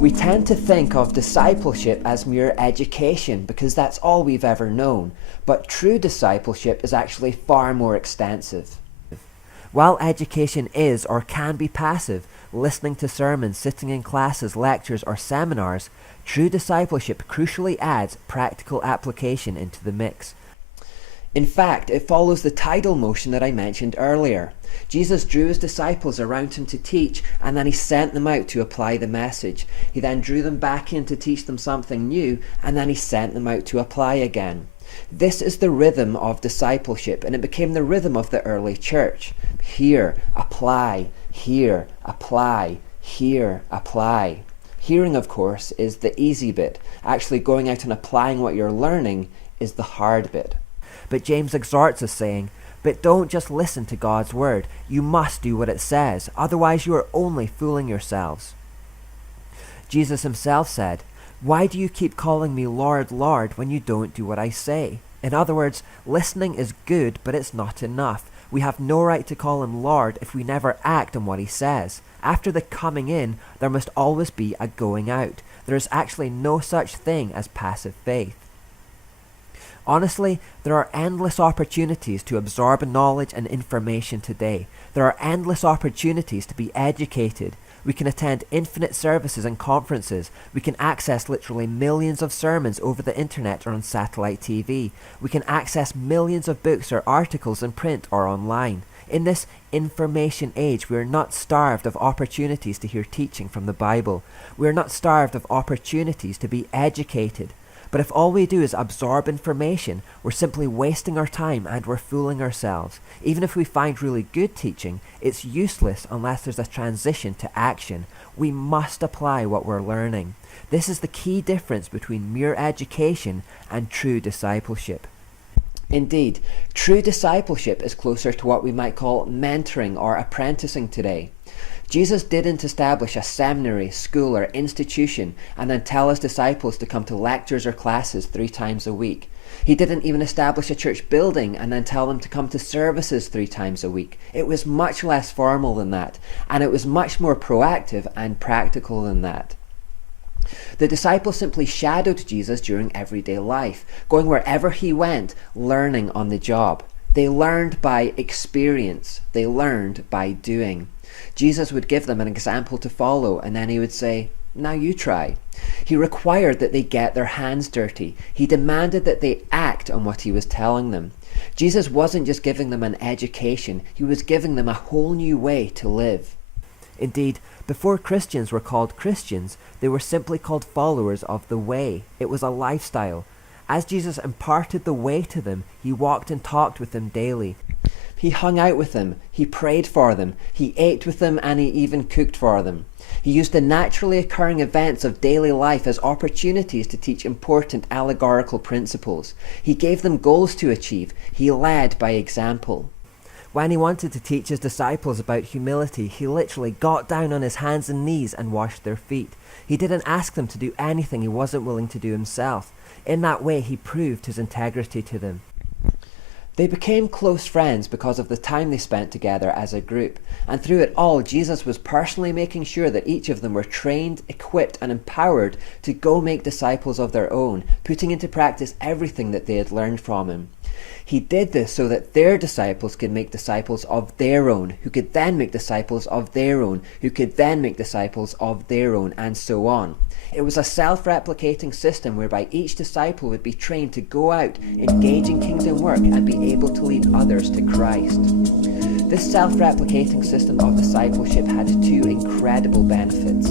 We tend to think of discipleship as mere education because that's all we've ever known, but true discipleship is actually far more extensive. While education is or can be passive, listening to sermons, sitting in classes, lectures, or seminars, true discipleship crucially adds practical application into the mix. In fact, it follows the tidal motion that I mentioned earlier. Jesus drew his disciples around him to teach, and then he sent them out to apply the message. He then drew them back in to teach them something new, and then he sent them out to apply again. This is the rhythm of discipleship, and it became the rhythm of the early church. Hear, apply, hear, apply, hear, apply. Hearing, of course, is the easy bit. Actually going out and applying what you're learning is the hard bit. But James exhorts us saying, "But don't just listen to God's word. You must do what it says. Otherwise you are only fooling yourselves." Jesus himself said, "Why do you keep calling me Lord, Lord, when you don't do what I say?" In other words, listening is good, but it's not enough. We have no right to call him Lord if we never act on what he says. After the coming in, there must always be a going out. There is actually no such thing as passive faith. Honestly, there are endless opportunities to absorb knowledge and information today. There are endless opportunities to be educated. We can attend infinite services and conferences. We can access literally millions of sermons over the internet or on satellite TV. We can access millions of books or articles in print or online. In this information age, we are not starved of opportunities to hear teaching from the Bible. We are not starved of opportunities to be educated. But if all we do is absorb information, we're simply wasting our time and we're fooling ourselves. Even if we find really good teaching, it's useless unless there's a transition to action. We must apply what we're learning. This is the key difference between mere education and true discipleship. Indeed, true discipleship is closer to what we might call mentoring or apprenticing today. Jesus didn't establish a seminary, school, or institution and then tell his disciples to come to lectures or classes 3 times a week. He didn't even establish a church building and then tell them to come to services 3 times a week. It was much less formal than that, and it was much more proactive and practical than that. The disciples simply shadowed Jesus during everyday life, going wherever he went, learning on the job. They learned by experience. They learned by doing. Jesus would give them an example to follow, and then he would say, "Now you try." He required that they get their hands dirty. He demanded that they act on what he was telling them. Jesus wasn't just giving them an education, he was giving them a whole new way to live. Indeed, before Christians were called Christians, they were simply called followers of the way. It was a lifestyle. As Jesus imparted the way to them, he walked and talked with them daily. He hung out with them, he prayed for them, he ate with them, and he even cooked for them. He used the naturally occurring events of daily life as opportunities to teach important allegorical principles. He gave them goals to achieve. He led by example. When he wanted to teach his disciples about humility, he literally got down on his hands and knees and washed their feet. He didn't ask them to do anything he wasn't willing to do himself. In that way, he proved his integrity to them. They became close friends because of the time they spent together as a group, and through it all, Jesus was personally making sure that each of them were trained, equipped, and empowered to go make disciples of their own, putting into practice everything that they had learned from him. He did this so that their disciples could make disciples of their own, who could then make disciples of their own, who could then make disciples of their own, and so on. It was a self-replicating system whereby each disciple would be trained to go out, engage in kingdom work, and be able to lead others to Christ. This self-replicating system of discipleship had 2 incredible benefits.